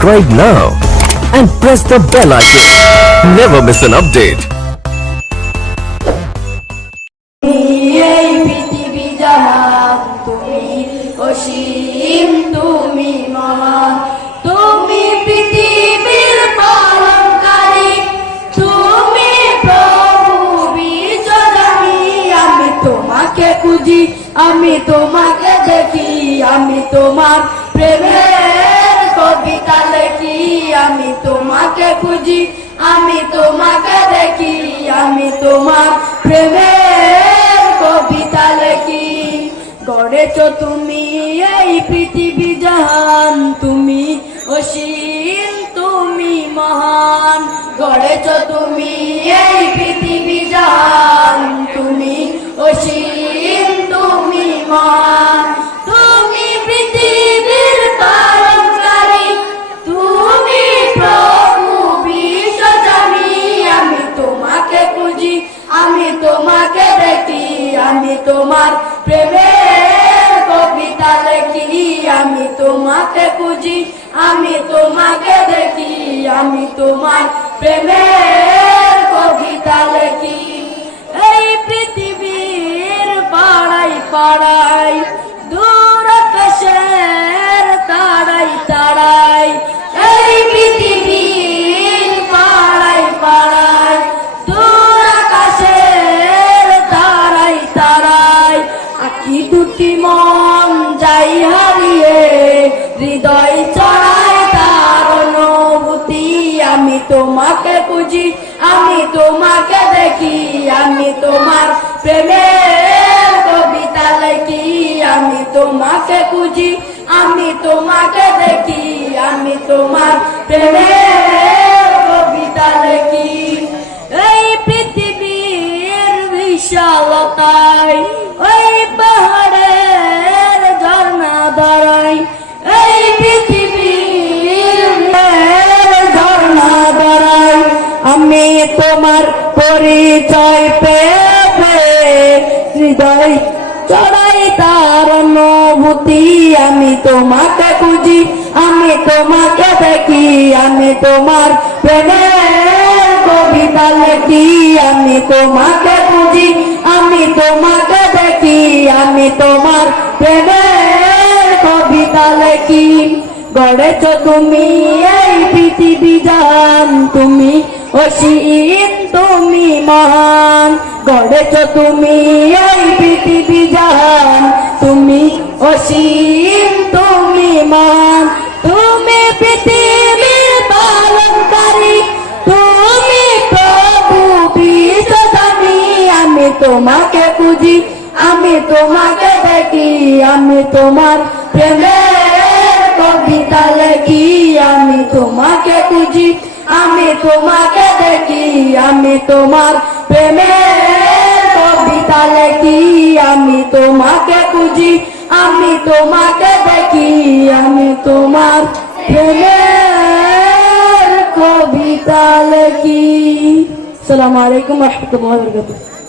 subscribe now and press the bell icon. Never miss an update. আমি তোমাকে দেখি, আমি তোমার প্রেমের কবিতা লেখি। আমি তোমাকে খুঁজি, আমি তোমাকে দেখি, আমি তোমার প্রেমের কবিতা লেখি। গড়েছো তুমি এই পৃথিবী জাহান, তুমি অসীম, তুমি মহান। গড়েছো তুমি এই পৃথিবী জাহান, তুমি অসীম, তুমি মহান। তুমি পৃথিবীর পালনকারী, তুমি প্রভু বিশ্বজানি। আমি তোমাকে খুঁজি, আমি তোমাকে দেখি, আমি তোমার প্রেমের কবিতা লেখি। আমি তোমাকে খুঁজি, আমি তোমাকে দেখি, আমি তোমার প্রেমের কবিতা লেখি। এই পৃথিবীর পাড়াই পাড়াই, দূর আকাশের তারাই তারাই। এই পৃথিবীর পাড়াই পাড়াই, দূর আকাশের তারাই তারাই। আখি দুটি মন যাই হারিয়ে, হৃদয় ছড়ায় তার অনুভূতি। আমি তোমাকে খুঁজি, আমি তোমাকে দেখি, আমি তোমার প্রেমের কবিতা লেখি। আমি তোমাকে খুঁজি, আমি তোমাকে দেখি, আমি তোমার প্রেমের কবিতা লেখি। এই পৃথিবীর বিশালতায়, ওই পাহাড়ের ঝর্ণা ধরাই। এই পৃথিবীর ঝর্ণা ধরাই। আমি তোমার পরিচয় পেয়ে হৃদয় চড়াই তার অনুভূতি। আমি তোমাকে খুঁজি, আমি তোমাকে দেখি, আমি তোমার প্রেমের কবিতা লেখি। আমি তোমাকে খুঁজি, আমি তোমাকে দেখি, আমি তোমার প্রেমের কবিতা লেখি। গড়েছো তুমি এই পৃথিবী জাহান, তুমি অসীম, তুমি মহান। গড়েছো তুমি এই পৃথিবী জাহান, তুমি অসীম, তুমি মহান। তুমি পৃথিবীর পালনকারী, তুমি প্রভু বিশ্বস্বামী। আমি তোমাকে খুঁজি, আমি তোমাকে দেখি, আমি তোমার প্রেমের কবিতা লেখি। আমি তোমাকে খুঁজি, আমি তোমাকে দেখি, আমি তোমার প্রেমের কবিতা লেখি। আমি তোমাকে খুঁজি, আমি তোমাকে দেখি, আমি তোমার প্রেমের কবিতা লেখি। আসসালামু আলাইকুম ওয়া রাহমাতুল্লাহি ওয়া বারাকাতুহু।